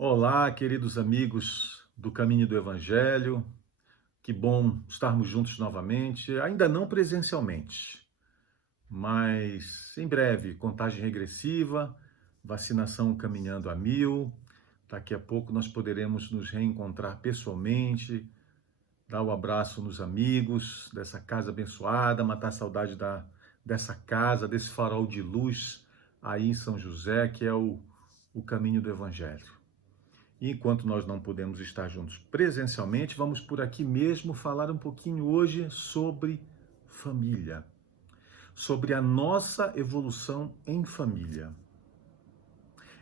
Olá, queridos amigos do Caminho do Evangelho. Que bom estarmos juntos novamente, ainda não presencialmente, mas em breve, contagem regressiva, vacinação caminhando a 1000. Daqui a pouco nós poderemos nos reencontrar pessoalmente, dar o abraço nos amigos dessa casa abençoada, matar a saudade dessa casa, desse farol de luz aí em São José, que é o caminho do Evangelho. E enquanto nós não podemos estar juntos presencialmente, vamos por aqui mesmo falar um pouquinho hoje sobre família, sobre a nossa evolução em família.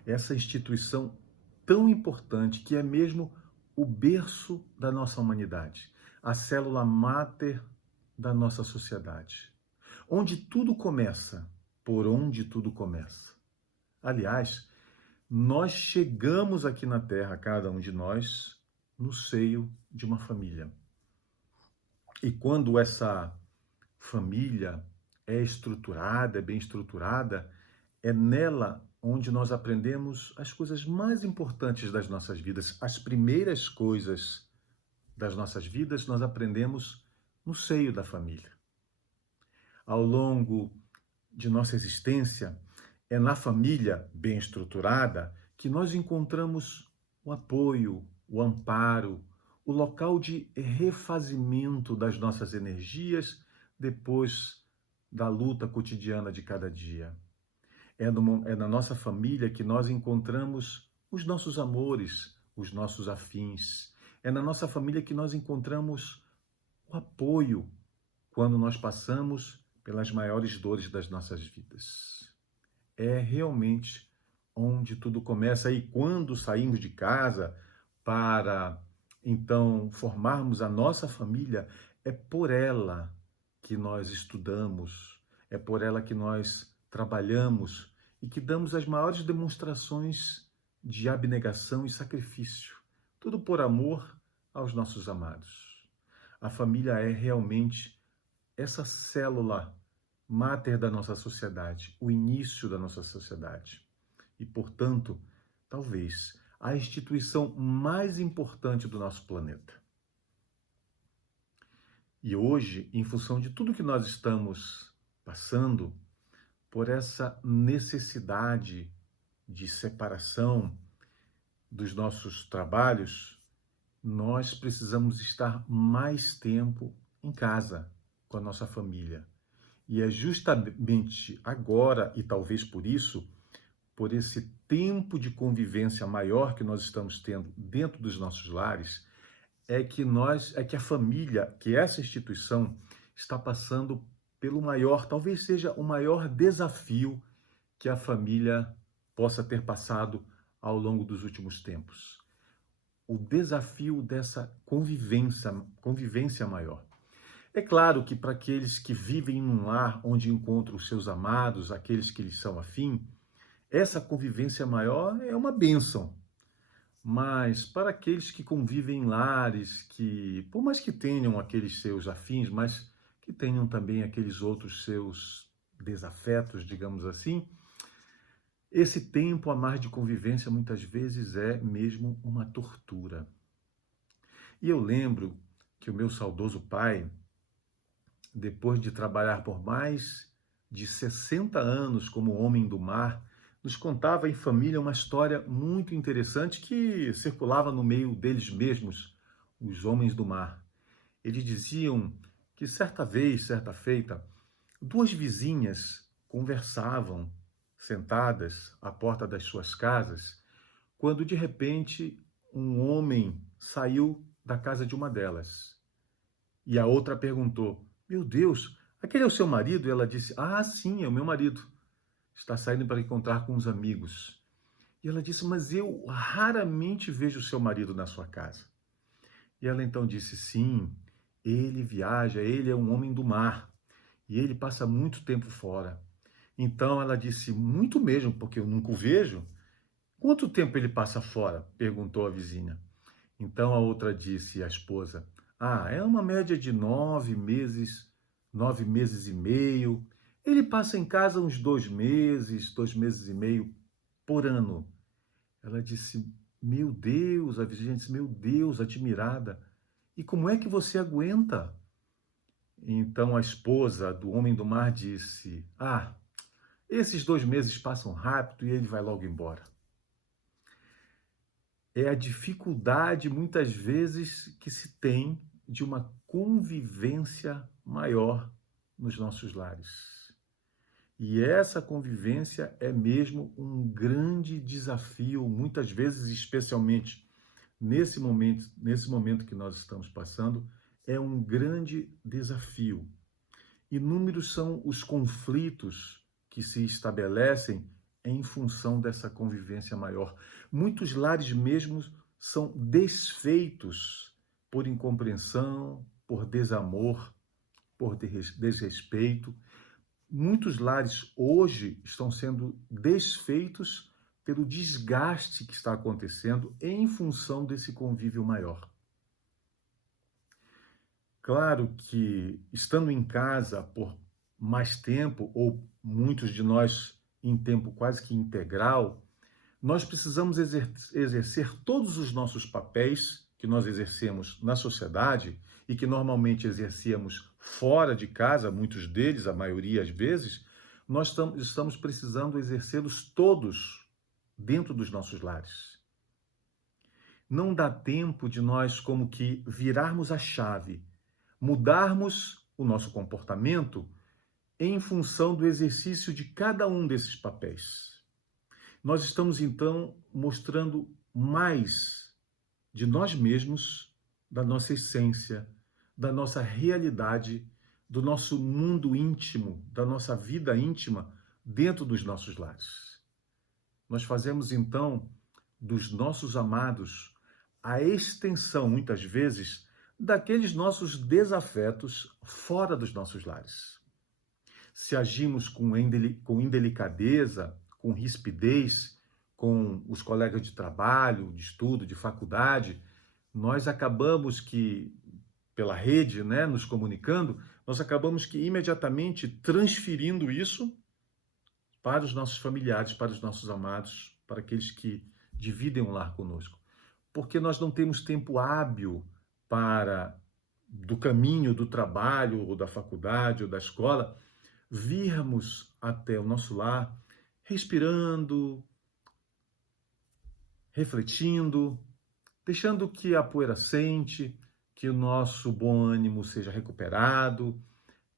Essa instituição tão importante que é mesmo o berço da nossa humanidade, a célula máter da nossa sociedade, onde tudo começa, por onde tudo começa. Aliás, nós chegamos aqui na Terra, cada um de nós, no seio de uma família. E quando essa família é estruturada, é bem estruturada, é nela onde nós aprendemos as coisas mais importantes das nossas vidas. As primeiras coisas das nossas vidas nós aprendemos no seio da família. Ao longo de nossa existência, é na família bem estruturada que nós encontramos o apoio, o amparo, o local de refazimento das nossas energias depois da luta cotidiana de cada dia. É na nossa família que nós encontramos os nossos amores, os nossos afins. É na nossa família que nós encontramos o apoio quando nós passamos pelas maiores dores das nossas vidas. É realmente onde tudo começa. E quando saímos de casa para, então, formarmos a nossa família, é por ela que nós estudamos, é por ela que nós trabalhamos e que damos as maiores demonstrações de abnegação e sacrifício. Tudo por amor aos nossos amados. A família é realmente essa célula máter da nossa sociedade, o início da nossa sociedade. E, portanto, talvez a instituição mais importante do nosso planeta. E hoje, em função de tudo que nós estamos passando, por essa necessidade de separação dos nossos trabalhos, nós precisamos estar mais tempo em casa com a nossa família. E é justamente agora, e talvez por isso, por esse tempo de convivência maior que nós estamos tendo dentro dos nossos lares, é que a família, que essa instituição está passando pelo maior, talvez seja o maior desafio que a família possa ter passado ao longo dos últimos tempos. O desafio dessa convivência maior. É claro que para aqueles que vivem num lar onde encontram os seus amados, aqueles que lhes são afim, essa convivência maior é uma bênção. Mas para aqueles que convivem em lares que, por mais que tenham aqueles seus afins, mas que tenham também aqueles outros seus desafetos, digamos assim, esse tempo a mais de convivência muitas vezes é mesmo uma tortura. E eu lembro que o meu saudoso pai, depois de trabalhar por mais de 60 anos como homem do mar, nos contava em família uma história muito interessante que circulava no meio deles mesmos, os homens do mar. Eles diziam que certa vez, certa feita, duas vizinhas conversavam sentadas à porta das suas casas, quando de repente um homem saiu da casa de uma delas. E a outra perguntou: Meu Deus, aquele é o seu marido? E ela disse: Ah, sim, é o meu marido. Está saindo para encontrar com uns amigos. E ela disse: Mas eu raramente vejo o seu marido na sua casa. E ela então disse: Sim, ele viaja, ele é um homem do mar. E ele passa muito tempo fora. Então ela disse: Muito mesmo, porque eu nunca o vejo. Quanto tempo ele passa fora? Perguntou a vizinha. Então a outra disse, a esposa: Ah, é uma média de 9 meses e meio. Ele passa em casa uns 2 meses e meio por ano. Ela disse: Meu Deus, a Virgínia disse, meu Deus, admirada. E como é que você aguenta? Então a esposa do homem do mar disse, esses 2 meses passam rápido e ele vai logo embora. É a dificuldade, muitas vezes, que se tem de uma convivência maior nos nossos lares. E essa convivência é mesmo um grande desafio, muitas vezes, especialmente nesse momento que nós estamos passando, é um grande desafio. Inúmeros são os conflitos que se estabelecem em função dessa convivência maior. Muitos lares mesmo são desfeitos por incompreensão, por desamor, por desrespeito. Muitos lares hoje estão sendo desfeitos pelo desgaste que está acontecendo em função desse convívio maior. Claro que, estando em casa por mais tempo, ou muitos de nós em tempo quase que integral, nós precisamos exercer todos os nossos papéis que nós exercemos na sociedade e que normalmente exercíamos fora de casa, muitos deles, a maioria às vezes, nós estamos precisando exercê-los todos dentro dos nossos lares. Não dá tempo de nós como que virarmos a chave, mudarmos o nosso comportamento em função do exercício de cada um desses papéis. Nós estamos, então, mostrando mais de nós mesmos, da nossa essência, da nossa realidade, do nosso mundo íntimo, da nossa vida íntima dentro dos nossos lares. Nós fazemos, então, dos nossos amados a extensão, muitas vezes, daqueles nossos desafetos fora dos nossos lares. Se agimos com indelicadeza, com rispidez, com os colegas de trabalho, de estudo, de faculdade, nós acabamos que, pela rede, nos comunicando, nós acabamos que imediatamente transferindo isso para os nossos familiares, para os nossos amados, para aqueles que dividem um lar conosco. Porque nós não temos tempo hábil para, do caminho do trabalho, ou da faculdade, ou da escola, virmos até o nosso lar, respirando, refletindo, deixando que a poeira sente, que o nosso bom ânimo seja recuperado,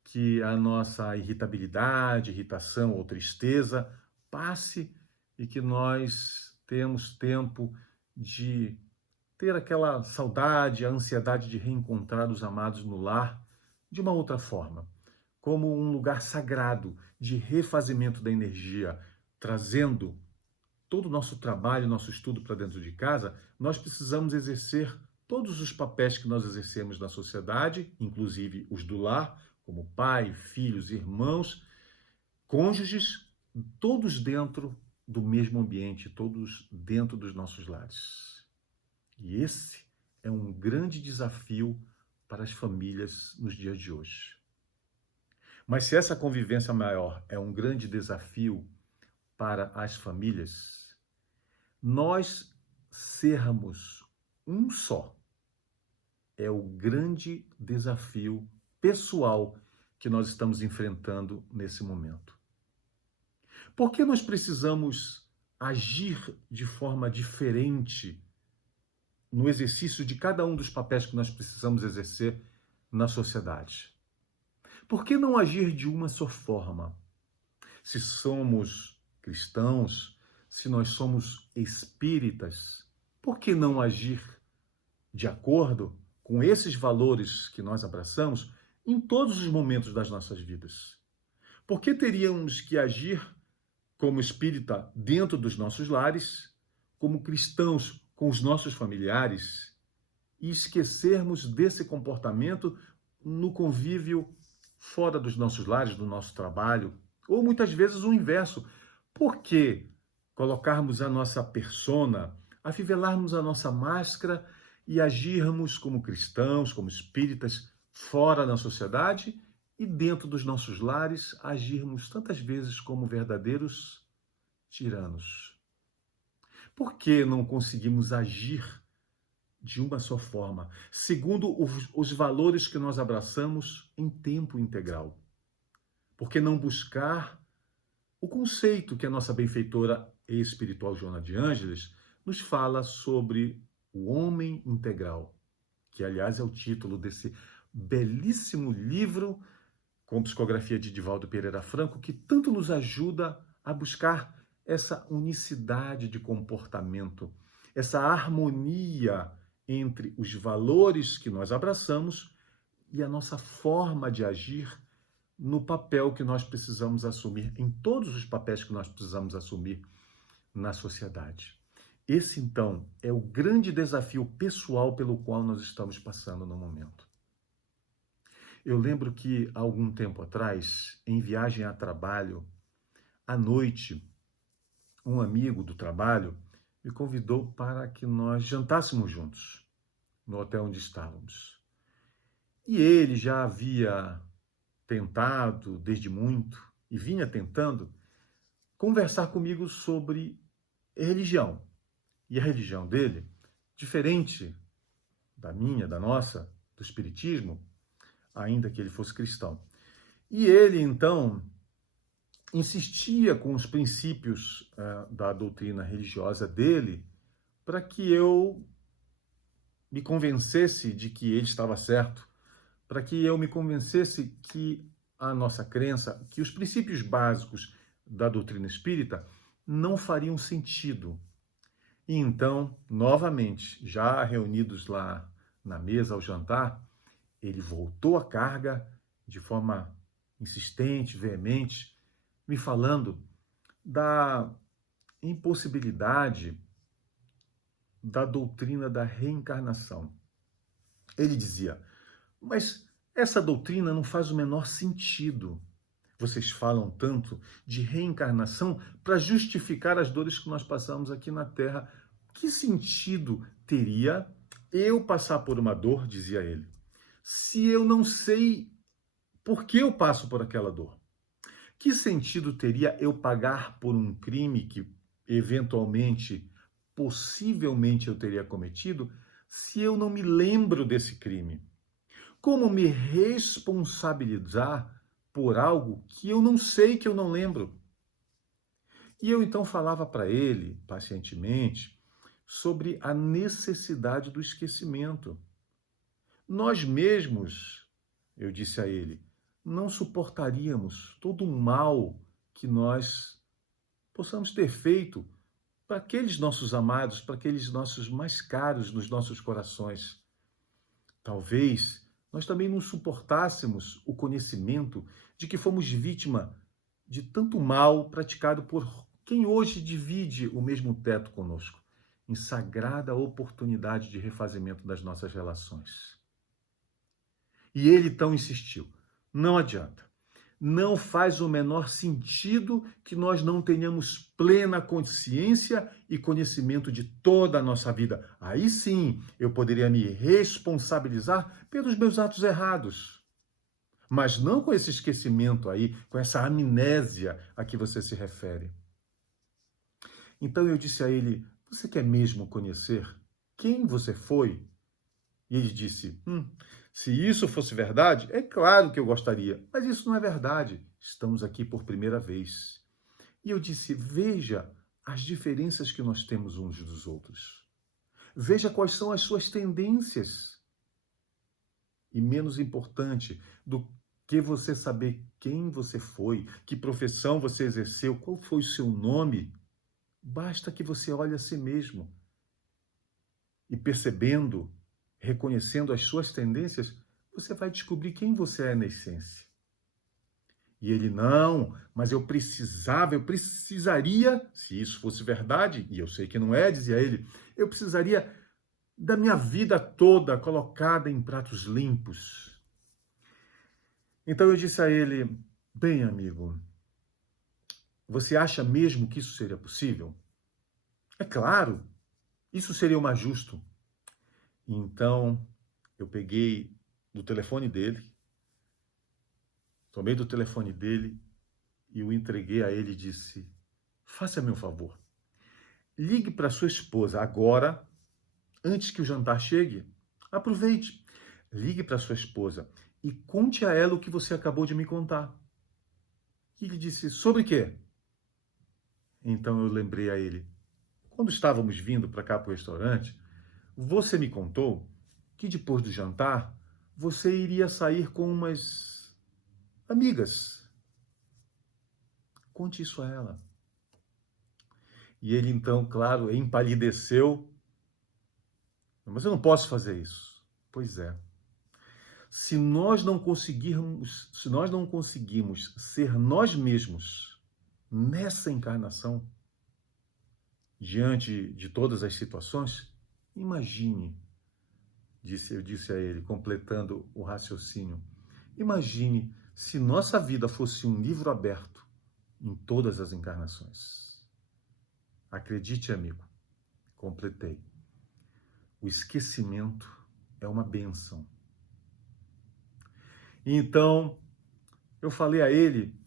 que a nossa irritabilidade, irritação ou tristeza passe e que nós tenhamos tempo de ter aquela saudade, a ansiedade de reencontrar os amados no lar de uma outra forma, como um lugar sagrado de refazimento da energia, trazendo todo o nosso trabalho, nosso estudo para dentro de casa. Nós precisamos exercer todos os papéis que nós exercemos na sociedade, inclusive os do lar, como pai, filhos, irmãos, cônjuges, todos dentro do mesmo ambiente, todos dentro dos nossos lares. E esse é um grande desafio para as famílias nos dias de hoje. Mas se essa convivência maior é um grande desafio para as famílias, nós sermos um só é o grande desafio pessoal que nós estamos enfrentando nesse momento. Por que nós precisamos agir de forma diferente no exercício de cada um dos papéis que nós precisamos exercer na sociedade? Por que não agir de uma só forma? Se somos cristãos, se nós somos espíritas, por que não agir de acordo com esses valores que nós abraçamos em todos os momentos das nossas vidas? Por que teríamos que agir como espírita dentro dos nossos lares, como cristãos com os nossos familiares, e esquecermos desse comportamento no convívio fora dos nossos lares, do nosso trabalho, ou muitas vezes o inverso? Por que colocarmos a nossa persona, afivelarmos a nossa máscara e agirmos como cristãos, como espíritas, fora da sociedade e dentro dos nossos lares agirmos tantas vezes como verdadeiros tiranos? Por que não conseguimos agir de uma só forma, segundo os valores que nós abraçamos em tempo integral? Por que não buscar o conceito que a nossa benfeitora espiritual Joana de Ângeles nos fala sobre o homem integral, que aliás é o título desse belíssimo livro com psicografia de Divaldo Pereira Franco, que tanto nos ajuda a buscar essa unicidade de comportamento, essa harmonia entre os valores que nós abraçamos e a nossa forma de agir no papel que nós precisamos assumir, em todos os papéis que nós precisamos assumir na sociedade. Esse, então, é o grande desafio pessoal pelo qual nós estamos passando no momento. Eu lembro que, há algum tempo atrás, em viagem a trabalho, à noite, um amigo do trabalho me convidou para que nós jantássemos juntos, no hotel onde estávamos. E ele já havia tentado, desde muito, e vinha tentando, conversar comigo sobre religião. E a religião dele, diferente da minha, da nossa, do espiritismo, ainda que ele fosse cristão. E ele, então, insistia com os princípios da doutrina religiosa dele para que eu me convencesse de que ele estava certo, para que eu me convencesse que a nossa crença, que os princípios básicos da doutrina espírita não fariam sentido. E então, novamente, já reunidos lá na mesa ao jantar, ele voltou à carga de forma insistente, veemente, me falando da impossibilidade da doutrina da reencarnação. Ele dizia: mas essa doutrina não faz o menor sentido. Vocês falam tanto de reencarnação para justificar as dores que nós passamos aqui na Terra. Que sentido teria eu passar por uma dor, dizia ele, se eu não sei por que eu passo por aquela dor? Que sentido teria eu pagar por um crime que eventualmente, possivelmente eu teria cometido, se eu não me lembro desse crime? Como me responsabilizar por algo que eu não sei, que eu não lembro? E eu então falava para ele, pacientemente, sobre a necessidade do esquecimento. Nós mesmos, eu disse a ele, não suportaríamos todo o mal que nós possamos ter feito para aqueles nossos amados, para aqueles nossos mais caros nos nossos corações. Talvez nós também não suportássemos o conhecimento de que fomos vítima de tanto mal praticado por quem hoje divide o mesmo teto conosco, em sagrada oportunidade de refazimento das nossas relações. E ele então insistiu: não adianta. Não faz o menor sentido que nós não tenhamos plena consciência e conhecimento de toda a nossa vida. Aí sim, eu poderia me responsabilizar pelos meus atos errados. Mas não com esse esquecimento aí, com essa amnésia a que você se refere. Então eu disse a ele: você quer mesmo conhecer quem você foi? E ele disse: se isso fosse verdade, é claro que eu gostaria, mas isso não é verdade. Estamos aqui por primeira vez. E eu disse: veja as diferenças que nós temos uns dos outros. Veja quais são as suas tendências. E menos importante do que você saber quem você foi, que profissão você exerceu, qual foi o seu nome, basta que você olhe a si mesmo. E percebendo, reconhecendo as suas tendências, você vai descobrir quem você é na essência. E ele: não, mas eu precisaria, se isso fosse verdade, e eu sei que não é, dizia ele, eu precisaria da minha vida toda colocada em pratos limpos. Então eu disse a ele: bem, amigo, você acha mesmo que isso seria possível? É claro, isso seria o mais justo. Então eu peguei do telefone dele, tomei do telefone dele e o entreguei a ele e disse: faça-me um favor. ligue para sua esposa agora, antes que o jantar chegue. Aproveite, ligue para sua esposa e conte a ela o que você acabou de me contar. E ele disse, sobre quê? Então eu lembrei a ele, quando estávamos vindo para cá para o restaurante, você me contou que depois do jantar, você iria sair com umas amigas. Conte isso a ela. E ele então, claro, empalideceu. Mas eu não posso fazer isso. Pois é. Se nós não conseguimos ser nós mesmos nessa encarnação, diante de todas as situações, imagine, eu disse a ele, completando o raciocínio, imagine se nossa vida fosse um livro aberto em todas as encarnações. Acredite, amigo, completei. O esquecimento é uma bênção. Então, eu falei a ele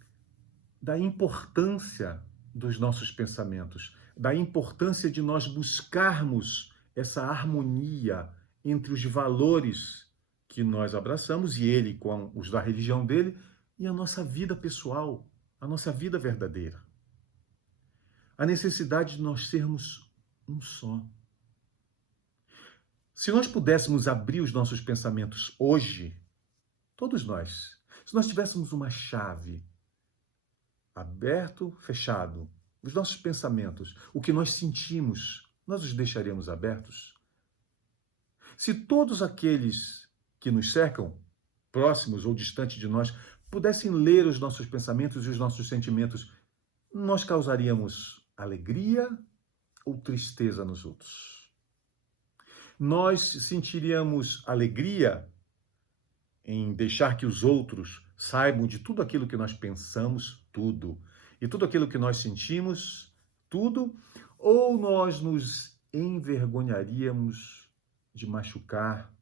da importância dos nossos pensamentos, da importância de nós buscarmos essa harmonia entre os valores que nós abraçamos, e ele com os da religião dele, e a nossa vida pessoal, a nossa vida verdadeira. A necessidade de nós sermos um só. Se nós pudéssemos abrir os nossos pensamentos hoje, todos nós, se nós tivéssemos uma chave, aberto, fechado, os nossos pensamentos, o que nós sentimos, nós os deixaríamos abertos? Se todos aqueles que nos cercam, próximos ou distantes de nós, pudessem ler os nossos pensamentos e os nossos sentimentos, nós causaríamos alegria ou tristeza nos outros? Nós sentiríamos alegria em deixar que os outros saibam de tudo aquilo que nós pensamos, tudo, e tudo aquilo que nós sentimos, tudo, ou nós nos envergonharíamos de machucar,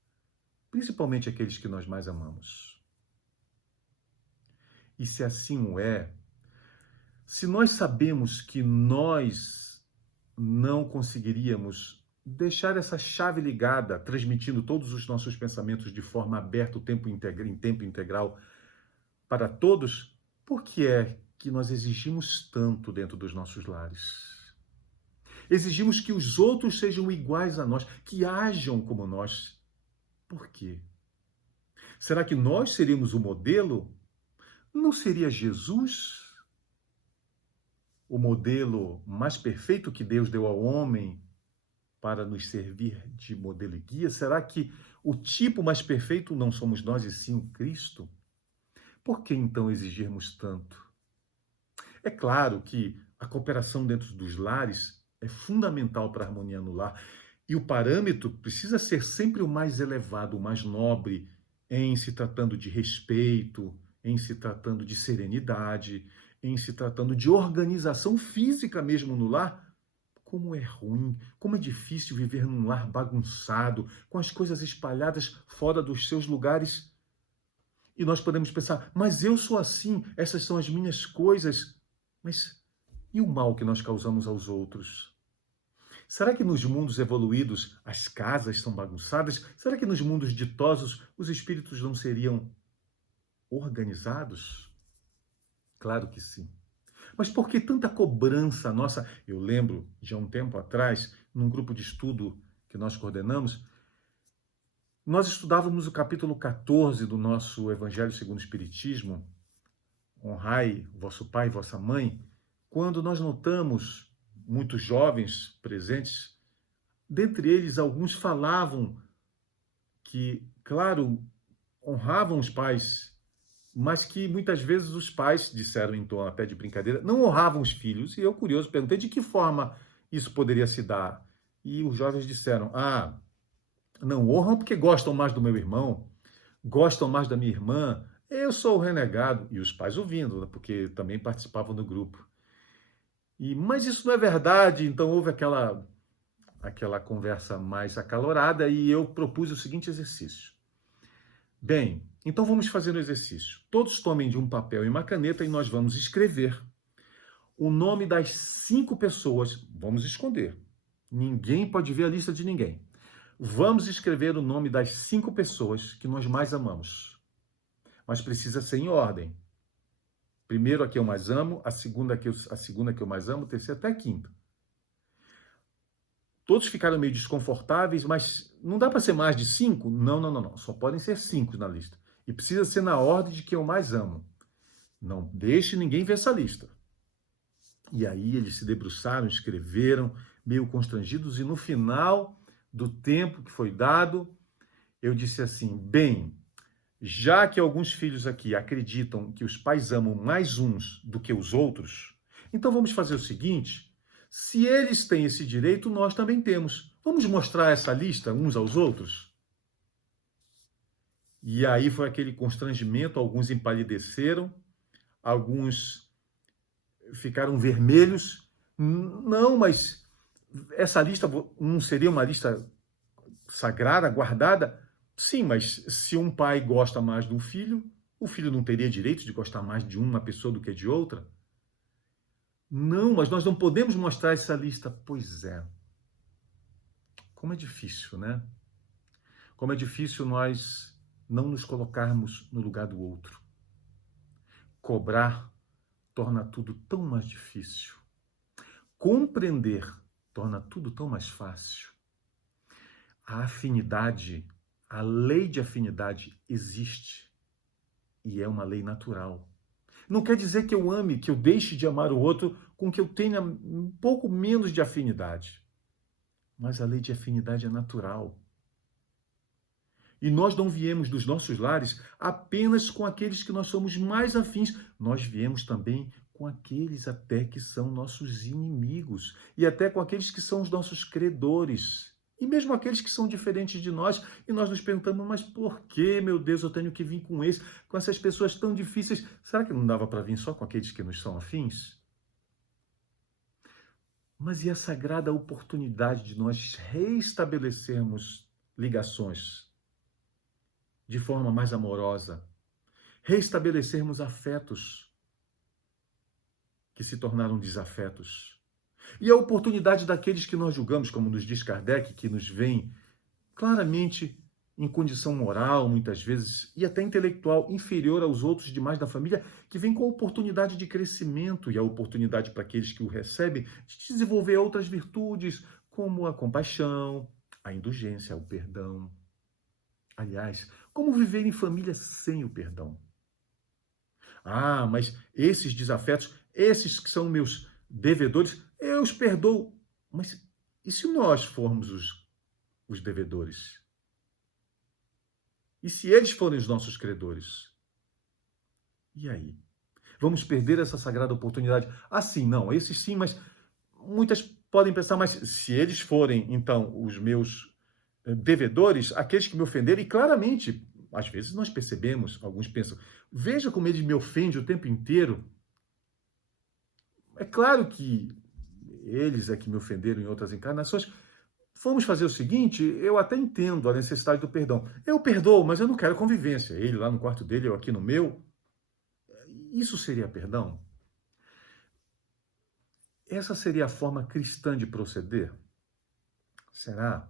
principalmente aqueles que nós mais amamos? E se assim o é, se nós sabemos que nós não conseguiríamos deixar essa chave ligada, transmitindo todos os nossos pensamentos de forma aberta em tempo integral para todos, por que é que nós exigimos tanto dentro dos nossos lares? Exigimos que os outros sejam iguais a nós, que ajam como nós. Por quê? Será que nós seríamos o modelo? Não seria Jesus o modelo mais perfeito que Deus deu ao homem para nos servir de modelo e guia? Será que o tipo mais perfeito não somos nós e sim o Cristo? Por que então exigirmos tanto? É claro que a cooperação dentro dos lares é fundamental para a harmonia no lar, e o parâmetro precisa ser sempre o mais elevado, o mais nobre, em se tratando de respeito, em se tratando de serenidade, em se tratando de organização física mesmo no lar. Como é ruim, como é difícil viver num lar bagunçado, com as coisas espalhadas fora dos seus lugares. E nós podemos pensar, mas eu sou assim, essas são as minhas coisas. Mas e o mal que nós causamos aos outros? Será que nos mundos evoluídos as casas são bagunçadas? Será que nos mundos ditosos os espíritos não seriam organizados? Claro que sim. Mas por que tanta cobrança nossa? Eu lembro, de há um tempo atrás, num grupo de estudo que nós coordenamos, nós estudávamos o capítulo 14 do nosso Evangelho segundo o Espiritismo, honrai vosso pai e vossa mãe, quando nós notamos muitos jovens presentes, dentre eles alguns falavam que, claro, honravam os pais, mas que muitas vezes os pais, disseram em tom até de brincadeira, não honravam os filhos. E eu, curioso, perguntei de que forma isso poderia se dar. E os jovens disseram, não honram porque gostam mais do meu irmão, gostam mais da minha irmã, eu sou o renegado. E os pais ouvindo, né, porque também participavam do grupo. Mas isso não é verdade. Então houve aquela conversa mais acalorada e eu propus o seguinte exercício. Bem, então vamos fazer o exercício. Todos tomem de um papel e uma caneta e nós vamos escrever o nome das 5 pessoas, vamos esconder. Ninguém pode ver a lista de ninguém. Vamos escrever o nome das 5 pessoas que nós mais amamos. Mas precisa ser em ordem. Primeiro a que eu mais amo, a segunda que eu mais amo, a terceira até a quinta. Todos ficaram meio desconfortáveis, mas não dá para ser mais de 5? Não. Só podem ser 5 na lista. E precisa ser na ordem de que eu mais amo. Não deixe ninguém ver essa lista. E aí eles se debruçaram, escreveram, meio constrangidos, e no final do tempo que foi dado, eu disse assim: bem, já que alguns filhos aqui acreditam que os pais amam mais uns do que os outros, então vamos fazer o seguinte: se eles têm esse direito, nós também temos. Vamos mostrar essa lista uns aos outros? E aí foi aquele constrangimento, alguns empalideceram, alguns ficaram vermelhos. Não, mas essa lista não seria uma lista sagrada, guardada? Sim, mas se um pai gosta mais de um filho, o filho não teria direito de gostar mais de uma pessoa do que de outra? Não, mas nós não podemos mostrar essa lista. Pois é. Como é difícil, né? Como é difícil nós não nos colocarmos no lugar do outro. Cobrar torna tudo tão mais difícil. Compreender torna tudo tão mais fácil. A afinidade, a lei de afinidade existe e é uma lei natural. Não quer dizer que eu ame, que eu deixe de amar o outro com que eu tenha um pouco menos de afinidade. Mas a lei de afinidade é natural. E nós não viemos dos nossos lares apenas com aqueles que nós somos mais afins. Nós viemos também com aqueles até que são nossos inimigos. E até com aqueles que são os nossos credores. E mesmo aqueles que são diferentes de nós. E nós nos perguntamos, mas por que, meu Deus, eu tenho que vir com essas pessoas tão difíceis? Será que não dava para vir só com aqueles que nos são afins? Mas e a sagrada oportunidade de nós reestabelecermos ligações de forma mais amorosa, reestabelecermos afetos que se tornaram desafetos. E a oportunidade daqueles que nós julgamos, como nos diz Kardec, que nos veem claramente em condição moral, muitas vezes, e até intelectual, inferior aos outros demais da família, que vem com a oportunidade de crescimento e a oportunidade para aqueles que o recebem de desenvolver outras virtudes, como a compaixão, a indulgência, o perdão. Aliás, como viver em família sem o perdão? Ah, mas esses desafetos, esses que são meus devedores, eu os perdoo. Mas e se nós formos os devedores? E se eles forem os nossos credores? E aí? Vamos perder essa sagrada oportunidade? Ah, sim, não, esses sim, mas muitas podem pensar, mas se eles forem, então, os meus devedores, aqueles que me ofenderam, e claramente, às vezes nós percebemos, alguns pensam, veja como eles me ofendem o tempo inteiro. É claro que eles é que me ofenderam em outras encarnações. Vamos fazer o seguinte, eu até entendo a necessidade do perdão. Eu perdoo, mas eu não quero convivência. Ele lá no quarto dele, eu aqui no meu. Isso seria perdão? Essa seria a forma cristã de proceder? Será?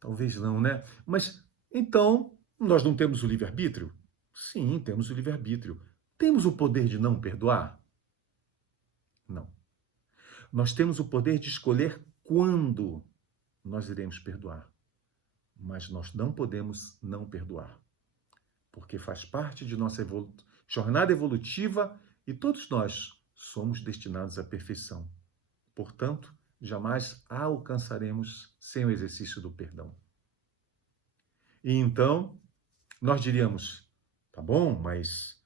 Talvez não, né? Mas, então, nós não temos o livre-arbítrio? Sim, temos o livre-arbítrio. Temos o poder de não perdoar? Não. Nós temos o poder de escolher quando nós iremos perdoar. Mas nós não podemos não perdoar. Porque faz parte de nossa jornada evolutiva e todos nós somos destinados à perfeição. Portanto, jamais a alcançaremos sem o exercício do perdão. E então, nós diríamos, tá bom, mas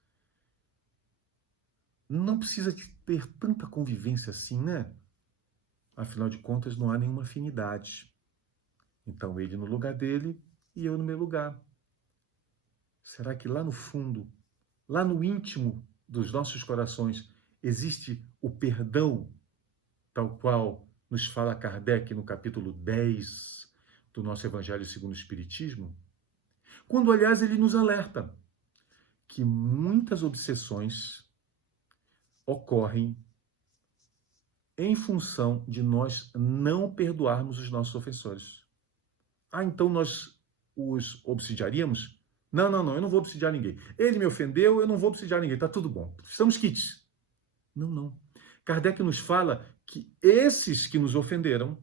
não precisa de ter tanta convivência assim, né? Afinal de contas, não há nenhuma afinidade. Então, ele no lugar dele e eu no meu lugar. Será que lá no fundo, lá no íntimo dos nossos corações, existe o perdão, tal qual nos fala Kardec no capítulo 10 do nosso Evangelho segundo o Espiritismo? Quando, aliás, ele nos alerta que muitas obsessões ocorrem em função de nós não perdoarmos os nossos ofensores. Ah, então nós os obsidiaríamos? Não, eu não vou obsidiar ninguém. Ele me ofendeu, eu não vou obsidiar ninguém, tá tudo bom. Estamos quites. Não. Kardec nos fala que esses que nos ofenderam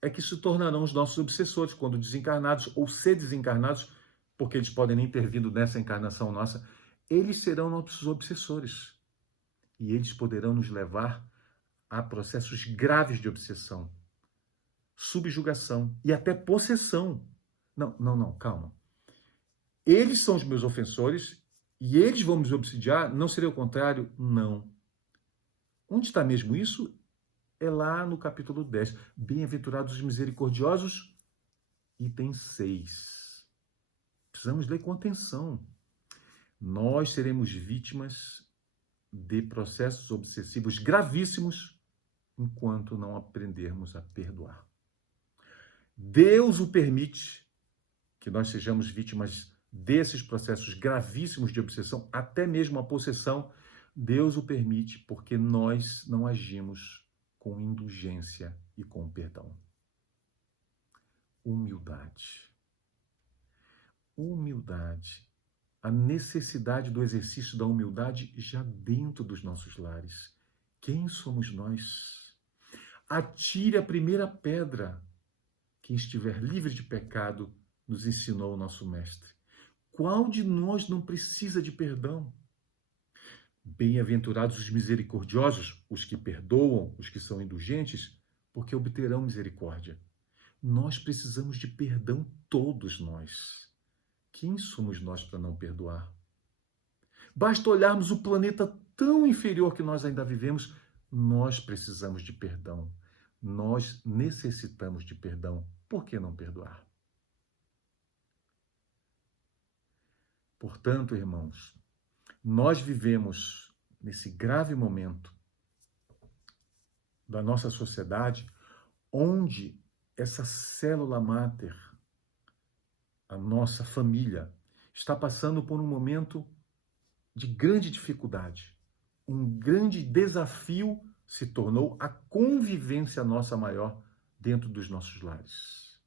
é que se tornarão os nossos obsessores quando desencarnados ou se desencarnados, porque eles podem nem ter vindo nessa encarnação nossa, eles serão nossos obsessores. E eles poderão nos levar a processos graves de obsessão, subjugação e até possessão. Não, calma. Eles são os meus ofensores e eles vão me obsidiar? Não seria o contrário? Não. Onde está mesmo isso? É lá no capítulo 10. Bem-aventurados os misericordiosos, item 6. Precisamos ler com atenção. Nós seremos vítimas de processos obsessivos gravíssimos enquanto não aprendermos a perdoar. Deus o permite que nós sejamos vítimas desses processos gravíssimos de obsessão, até mesmo a possessão. Deus o permite porque nós não agimos com indulgência e com perdão. Humildade. Humildade. A necessidade do exercício da humildade já dentro dos nossos lares. Quem somos nós? Atire a primeira pedra. Quem estiver livre de pecado, nos ensinou o nosso mestre. Qual de nós não precisa de perdão? Bem-aventurados os misericordiosos, os que perdoam, os que são indulgentes, porque obterão misericórdia. Nós precisamos de perdão, todos nós. Quem somos nós para não perdoar? Basta olharmos o planeta tão inferior que nós ainda vivemos, nós precisamos de perdão. Nós necessitamos de perdão. Por que não perdoar? Portanto, irmãos, nós vivemos nesse grave momento da nossa sociedade, onde essa célula máter, a nossa família, está passando por um momento de grande dificuldade. Um grande desafio se tornou a convivência nossa maior dentro dos nossos lares.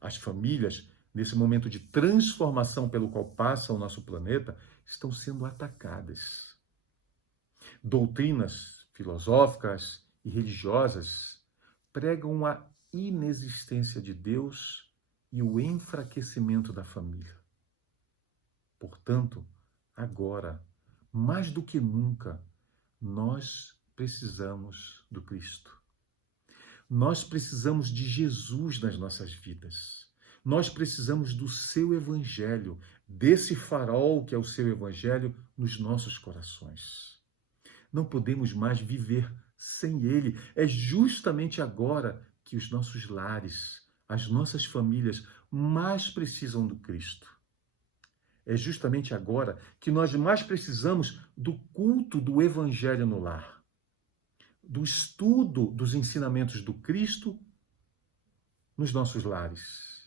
As famílias, nesse momento de transformação pelo qual passa o nosso planeta, estão sendo atacadas. Doutrinas filosóficas e religiosas pregam a inexistência de Deus e o enfraquecimento da família. Portanto, agora, mais do que nunca, nós precisamos do Cristo. Nós precisamos de Jesus nas nossas vidas. Nós precisamos do seu evangelho, desse farol que é o seu evangelho nos nossos corações. Não podemos mais viver sem ele. É justamente agora que os nossos lares, as nossas famílias mais precisam do Cristo. É justamente agora que nós mais precisamos do culto do evangelho no lar, do estudo dos ensinamentos do Cristo nos nossos lares.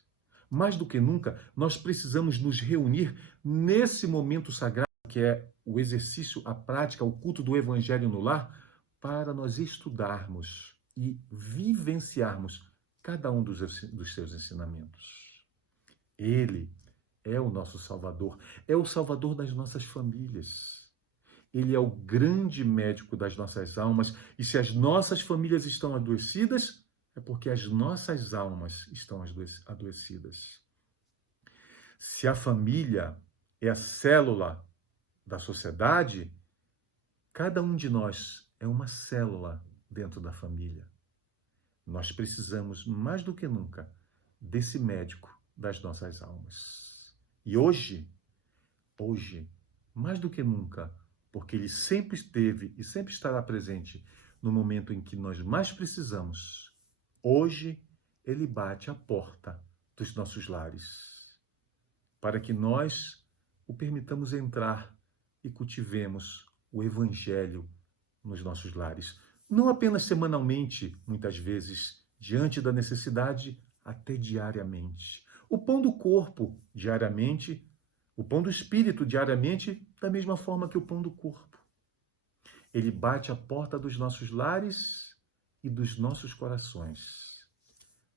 Mais do que nunca, nós precisamos nos reunir nesse momento sagrado, que é o exercício, a prática, o culto do evangelho no lar, para nós estudarmos e vivenciarmos cada um dos seus ensinamentos. Ele é o nosso Salvador, é o Salvador das nossas famílias. Ele é o grande médico das nossas almas, e se as nossas famílias estão adoecidas, é porque as nossas almas estão adoecidas. Se a família é a célula da sociedade, cada um de nós é uma célula dentro da família. Nós precisamos, mais do que nunca, desse médico das nossas almas. E hoje, mais do que nunca, porque ele sempre esteve e sempre estará presente no momento em que nós mais precisamos, hoje ele bate à porta dos nossos lares, para que nós o permitamos entrar e cultivemos o evangelho nos nossos lares. Não apenas semanalmente, muitas vezes, diante da necessidade, até diariamente. O pão do corpo, diariamente, o pão do espírito, diariamente, da mesma forma que o pão do corpo. Ele bate à porta dos nossos lares e dos nossos corações.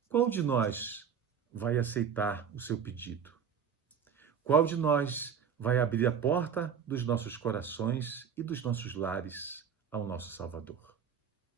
Qual de nós vai aceitar o seu pedido? Qual de nós vai abrir a porta dos nossos corações e dos nossos lares ao nosso Salvador?